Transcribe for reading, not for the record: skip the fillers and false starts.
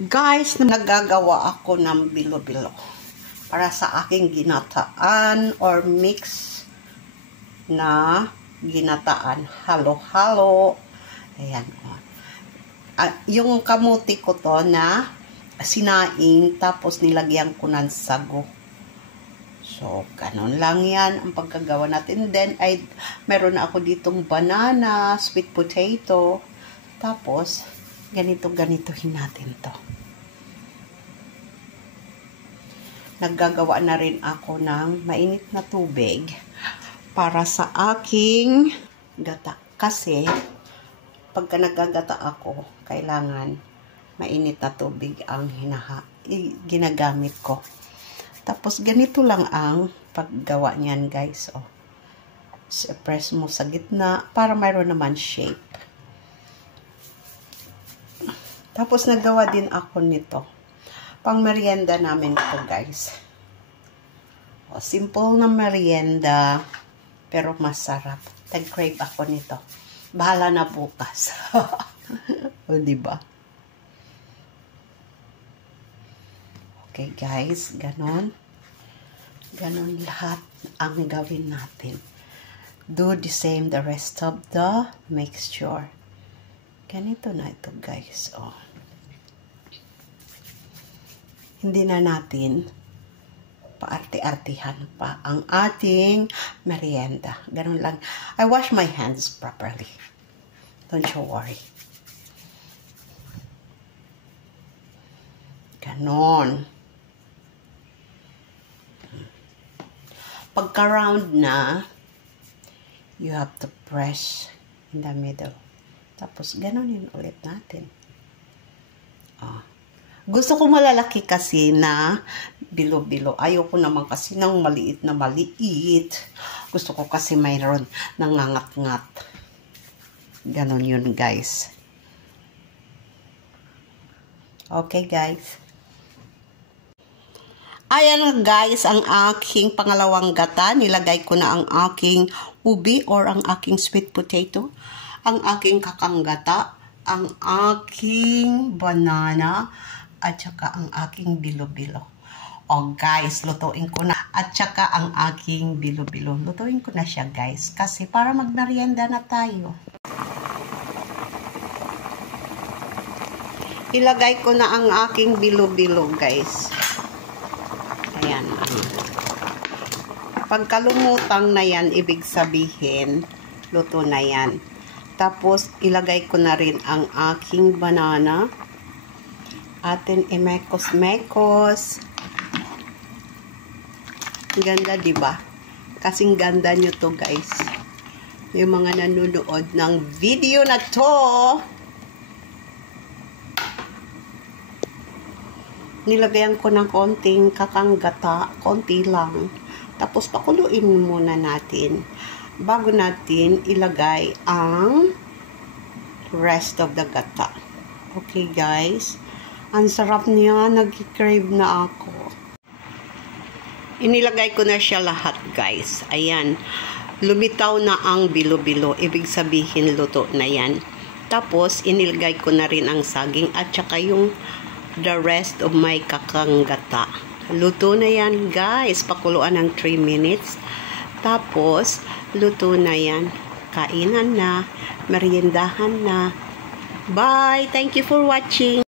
Guys, nagagawa ako ng bilo-bilo para sa aking ginataan or mix na ginataan. Halo-halo. Ayan. Yung kamuti ko to na sinaing tapos nilagyan ko ng sago. So, ganun lang yan ang pagkagawa natin. Then, meron ako ditong banana, sweet potato. Tapos, ganito-ganitohin natin to. Naggagawa na rin ako ng mainit na tubig para sa aking gata. Kasi, pagka naggagata ako, kailangan mainit na tubig ang ginagamit ko. Tapos, ganito lang ang paggawa niyan, guys. Oh. Press mo sa gitna para mayroon naman shape. Tapos, naggawa din ako nito. Pang merienda namin ito, guys. O, simple na merienda, pero masarap. Nag-crave ako nito. Bahala na bukas. O, diba? Okay, guys. Ganon. Ganon lahat ang gawin natin. Do the same the rest of the mixture. Ganito na ito, guys. Oh. Hindi na natin paarte-artihan pa ang ating merienda. Ganun lang. I wash my hands properly. Don't you worry. Ganon. Pagka-round na, you have to press in the middle. Tapos, gano'n yun ulit natin. Oh. Gusto ko malalaki kasi na bilo-bilo. Ayoko naman kasi ng maliit na maliit. Gusto ko kasi mayroon nangangat-ngat. Gano'n yun, guys. Okay, guys. Ayan, guys, ang aking pangalawang gata. Nilagay ko na ang aking ubi or ang aking sweet potato. Ang aking kakanggata, ang aking banana, at saka ang aking bilo-bilo. O guys, lutuin ko na. At saka ang aking bilo-bilo. Lutuin ko na siya, guys. Kasi para magmerienda na tayo. Ilagay ko na ang aking bilo-bilo, guys. Ayan. Pagkalumutang na yan, ibig sabihin, luto na yan. Tapos, ilagay ko na rin ang aking banana. Atin imekos-mekos. Ganda, diba? Kasing ganda nyo to, guys. Yung mga nanonood ng video na to. Nilagayan ko ng konting kakanggata. Konti lang. Tapos, pakuluin muna natin. Bago natin ilagay ang rest of the gata. Okay, guys. Ang sarap niya. Nag-crave na ako. Inilagay ko na siya lahat, guys. Ayan. Lumitaw na ang bilo-bilo. Ibig sabihin, luto na yan. Tapos, inilagay ko na rin ang saging at saka yung the rest of my kakanggata. Luto na yan, guys. Pakuluan ng 3 minutes. Tapos, luto na yan. Kainan na. Meriendahan na. Bye! Thank you for watching.